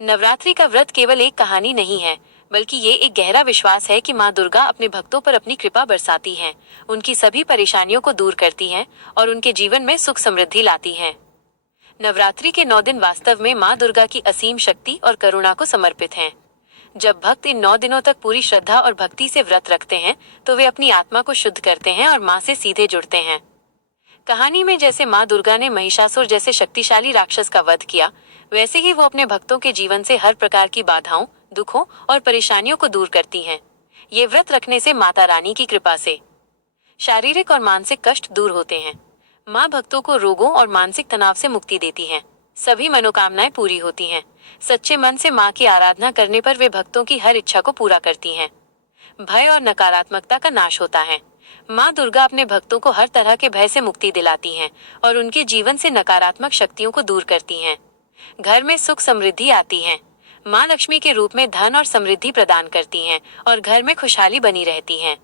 नवरात्रि का व्रत केवल एक कहानी नहीं है, बल्कि ये एक गहरा विश्वास है कि माँ दुर्गा अपने भक्तों पर अपनी कृपा बरसाती हैं, उनकी सभी परेशानियों को दूर करती हैं और उनके जीवन में सुख समृद्धि लाती हैं। नवरात्रि के 9 दिन वास्तव में माँ दुर्गा की असीम शक्ति और करुणा को समर्पित हैं। जब भक्त इन 9 दिनों तक पूरी श्रद्धा और भक्ति से व्रत रखते हैं, तो वे अपनी आत्मा को शुद्ध करते हैं और माँ से सीधे जुड़ते हैं। कहानी में जैसे माँ दुर्गा ने महिषासुर जैसे शक्तिशाली राक्षस का वध किया, वैसे ही वो अपने भक्तों के जीवन से हर प्रकार की बाधाओं, दुखों और परेशानियों को दूर करती हैं। ये व्रत रखने से माता रानी की कृपा से शारीरिक और मानसिक कष्ट दूर होते हैं। माँ भक्तों को रोगों और मानसिक तनाव से मुक्ति देती हैं। सभी मनोकामनाएं पूरी होती हैं। सच्चे मन से माँ की आराधना करने पर वे भक्तों की हर इच्छा को पूरा करती हैं। भय और नकारात्मकता का नाश होता है। माँ दुर्गा अपने भक्तों को हर तरह के भय से मुक्ति दिलाती हैं और उनके जीवन से नकारात्मक शक्तियों को दूर करती हैं। घर में सुख समृद्धि आती है। माँ लक्ष्मी के रूप में धन और समृद्धि प्रदान करती हैं और घर में खुशहाली बनी रहती है।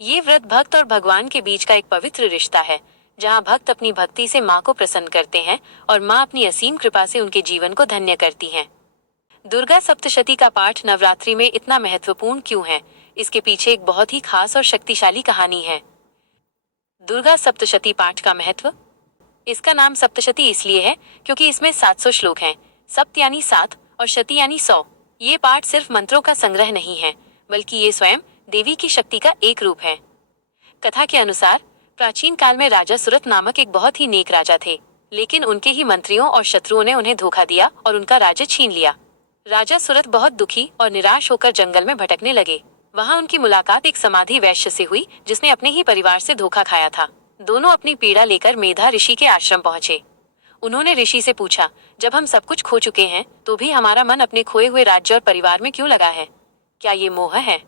ये व्रत भक्त और भगवान के बीच का एक पवित्र रिश्ता है, जहाँ भक्त अपनी भक्ति से माँ को प्रसन्न करते हैं और माँ अपनी असीम कृपा से उनके जीवन को धन्य करती हैं। दुर्गा सप्तशती का पाठ नवरात्रि में इतना महत्वपूर्ण क्यों है? इसके पीछे एक बहुत ही खास और शक्तिशाली कहानी है। दुर्गा सप्तशती पाठ का महत्व। इसका नाम सप्तशती इसलिए है क्योंकि इसमें 700 श्लोक हैं। सप्त यानी 7 और शती यानी 100। ये पाठ सिर्फ मंत्रों का संग्रह नहीं है, बल्कि ये स्वयं देवी की शक्ति का एक रूप है। कथा के अनुसार प्राचीन काल में राजा सुरत नामक एक बहुत ही नेक राजा थे, लेकिन उनके ही मंत्रियों और शत्रुओं ने उन्हें धोखा दिया और उनका राज्य छीन लिया। राजा सुरत बहुत दुखी और निराश होकर जंगल में भटकने लगे। वहाँ उनकी मुलाकात एक समाधि वैश्य से हुई, जिसने अपने ही परिवार से धोखा खाया था। दोनों अपनी पीड़ा लेकर मेधा ऋषि के आश्रम पहुंचे। उन्होंने ऋषि से पूछा, जब हम सब कुछ खो चुके हैं, तो भी हमारा मन अपने खोए हुए राज्य और परिवार में क्यों लगा है? क्या ये मोह है?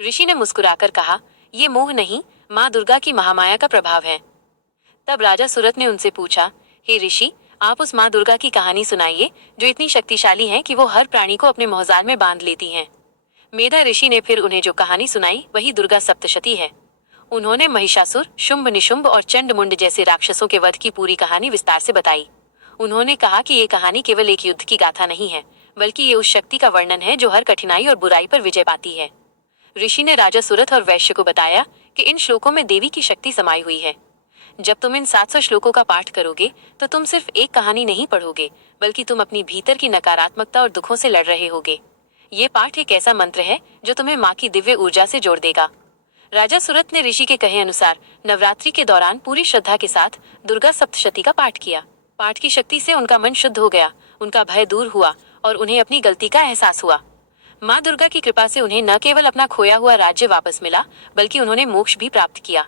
ऋषि ने मुस्कुराकर कहा, ये मोह नहीं, माँ दुर्गा की महामाया का प्रभाव है। तब राजा सुरत ने उनसे पूछा, हे ऋषि, आप उस माँ दुर्गा की कहानी सुनाइए, जो इतनी शक्तिशाली है कि वो हर प्राणी को अपने मोहजाल में बांध लेती हैं। मेधा ऋषि ने फिर उन्हें जो कहानी सुनाई, वही दुर्गा सप्तशती है। उन्होंने महिषासुर, शुंभ निशुंभ और चंडमुंड जैसे राक्षसों के वध की पूरी कहानी विस्तार से बताई। उन्होंने कहा कि ये कहानी केवल एक युद्ध की गाथा नहीं है, बल्कि ये उस शक्ति का वर्णन है जो हर कठिनाई और बुराई पर विजय पाती है। ऋषि ने राजा सुरथ और वैश्य को बताया कि इन श्लोकों में देवी की शक्ति समाई हुई है। जब तुम इन 700 श्लोकों का पाठ करोगे, तो तुम सिर्फ एक कहानी नहीं पढ़ोगे, बल्कि तुम अपनी भीतर की नकारात्मकता और दुखों से लड़ रहे होगे। ये पाठ एक ऐसा मंत्र है जो तुम्हें माँ की दिव्य ऊर्जा से जोड़ देगा। राजा सुरत ने ऋषि के कहे अनुसार नवरात्रि के दौरान पूरी श्रद्धा के साथ दुर्गा सप्तशती का पाठ किया। पाठ की शक्ति से उनका मन शुद्ध हो गया, उनका भय दूर हुआ और उन्हें अपनी गलती का एहसास हुआ। माँ दुर्गा की कृपा से उन्हें न केवल अपना खोया हुआ राज्य वापस मिला, बल्कि उन्होंने मोक्ष भी प्राप्त किया।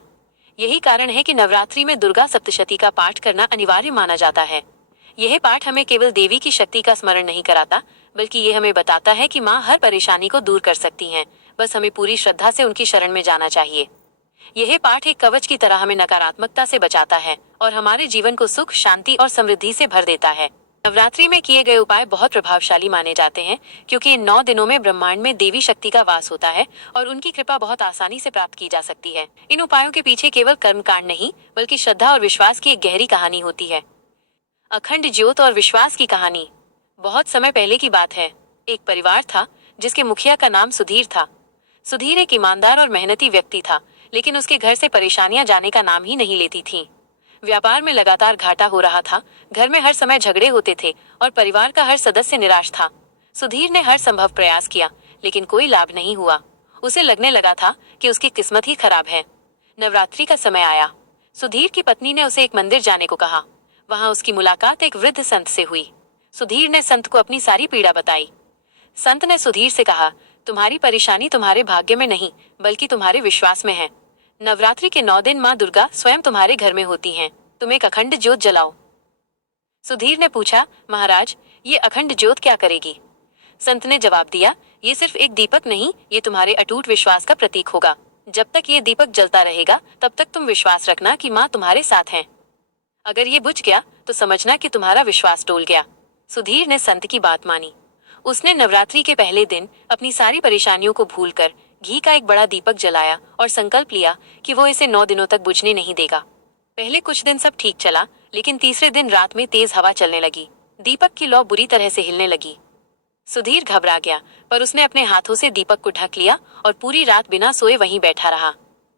यही कारण है कि नवरात्रि में दुर्गा सप्तशती का पाठ करना अनिवार्य माना जाता है। यह पाठ हमें केवल देवी की शक्ति का स्मरण नहीं कराता, बल्कि ये हमें बताता है कि माँ हर परेशानी को दूर कर सकती हैं। बस हमें पूरी श्रद्धा से उनकी शरण में जाना चाहिए। यह पाठ एक कवच की तरह हमें नकारात्मकता से बचाता है और हमारे जीवन को सुख, शांति और समृद्धि से भर देता है। नवरात्रि में किए गए उपाय बहुत प्रभावशाली माने जाते हैं, क्योंकि इन 9 दिनों में ब्रह्मांड में देवी शक्ति का वास होता है और उनकी कृपा बहुत आसानी से प्राप्त की जा सकती है। इन उपायों के पीछे केवल कर्मकांड नहीं, बल्कि श्रद्धा और विश्वास की एक गहरी कहानी होती है। अखंड ज्योत और विश्वास की कहानी। बहुत समय पहले की बात है। एक परिवार था जिसके मुखिया का नाम सुधीर था। सुधीर एक ईमानदार और मेहनती व्यक्ति था, लेकिन उसके घर से परेशानियां जाने का नाम ही नहीं लेती थीं। व्यापार में लगातार घाटा हो रहा था, घर में हर समय झगड़े होते थे और परिवार का हर सदस्य निराश था। सुधीर ने हर संभव प्रयास किया, लेकिन कोई लाभ नहीं हुआ। उसे लगने लगा था कि उसकी किस्मत ही खराब है। नवरात्रि का समय आया। सुधीर की पत्नी ने उसे एक मंदिर जाने को कहा। वहां उसकी मुलाकात एक वृद्ध संत से हुई। सुधीर ने संत को अपनी सारी पीड़ा बताई। संत ने सुधीर से कहा, तुम्हारी परेशानी तुम्हारे भाग्य में नहीं, बल्कि तुम्हारे विश्वास में है। नवरात्रि के 9 दिन माँ दुर्गा स्वयं तुम्हारे घर में होती हैं। तुम एक अखंड ज्योत जलाओ। सुधीर ने पूछा, महाराज, ये अखंड ज्योत क्या करेगी? संत ने जवाब दिया, ये सिर्फ एक दीपक नहीं, ये तुम्हारे अटूट विश्वास का प्रतीक होगा। जब तक ये दीपक जलता रहेगा, तब तक तुम विश्वास रखना कि माँ तुम्हारे साथ हैं। अगर ये बुझ गया, तो समझना कि तुम्हारा विश्वास टूट गया। सुधीर ने संत की बात मानी। उसने नवरात्रि के पहले दिन अपनी सारी परेशानियों को भूलकर घी का एक बड़ा दीपक जलाया और संकल्प लिया कि वो इसे 9 दिनों तक बुझने नहीं देगा। पहले कुछ दिन सब ठीक चला, लेकिन तीसरे दिन रात में तेज हवा चलने लगी। दीपक की लौ बुरी तरह से हिलने लगी। सुधीर घबरा गया, पर उसने अपने हाथों से दीपक को ढक लिया और पूरी रात बिना सोए वहीं बैठा रहा।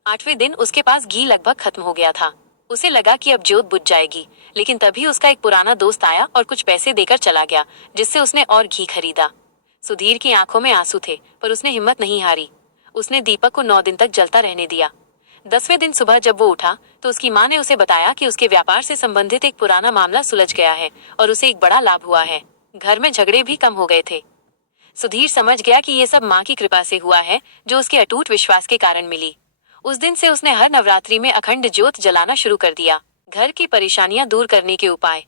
8वें दिन उसके पास घी लगभग खत्म हो गया था। उसे लगा कि अब ज्योत बुझ जाएगी, लेकिन तभी उसका एक पुराना दोस्त आया और कुछ पैसे देकर चला गया, जिससे उसने और घी खरीदा। सुधीर की आंखों में आंसू थे, पर उसने हिम्मत नहीं हारी। उसने दीपक को 9 दिन तक जलता रहने दिया। 10वें दिन सुबह जब वो उठा तो उसकी माँ ने उसे बताया कि उसके व्यापार से संबंधित एक पुराना मामला सुलझ गया है और उसे एक बड़ा लाभ हुआ है। घर में झगड़े भी कम हो गए थे। सुधीर समझ गया कि ये सब माँ की कृपा से हुआ है, जो उसके अटूट विश्वास के कारण मिली। उस दिन से उसने हर नवरात्रि में अखंड ज्योत जलाना शुरू कर दिया। घर की परेशानियां दूर करने के उपाय।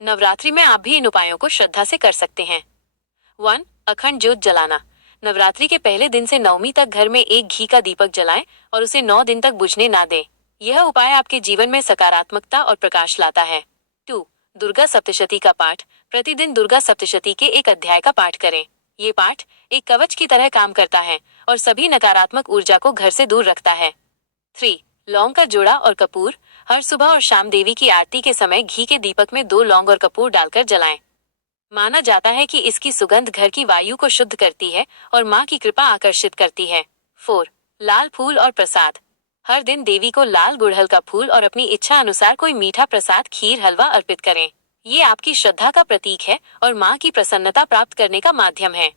नवरात्रि में आप भी इन उपायों को श्रद्धा से कर सकते हैं। 1. अखंड ज्योत जलाना। नवरात्रि के पहले दिन से नवमी तक घर में एक घी का दीपक जलाएं और उसे 9 दिन तक बुझने ना दें। यह उपाय आपके जीवन में सकारात्मकता और प्रकाश लाता है। 2. दुर्गा सप्तशती का पाठ। प्रतिदिन दुर्गा सप्तशती के एक अध्याय का पाठ करें। ये पाठ एक कवच की तरह काम करता है और सभी नकारात्मक ऊर्जा को घर से दूर रखता है। 3. लौंग का जोड़ा और कपूर। हर सुबह और शाम देवी की आरती के समय घी के दीपक में 2 लौंग और कपूर डालकर जलाएं। माना जाता है कि इसकी सुगंध घर की वायु को शुद्ध करती है और माँ की कृपा आकर्षित करती है। 4. लाल फूल और प्रसाद। हर दिन देवी को लाल गुड़हल का फूल और अपनी इच्छा अनुसार कोई मीठा प्रसाद, खीर, हलवा अर्पित करें। ये आपकी श्रद्धा का प्रतीक है और माँ की प्रसन्नता प्राप्त करने का माध्यम है।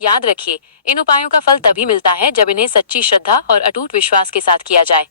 याद रखिए, इन उपायों का फल तभी मिलता है जब इन्हें सच्ची श्रद्धा और अटूट विश्वास के साथ किया जाए।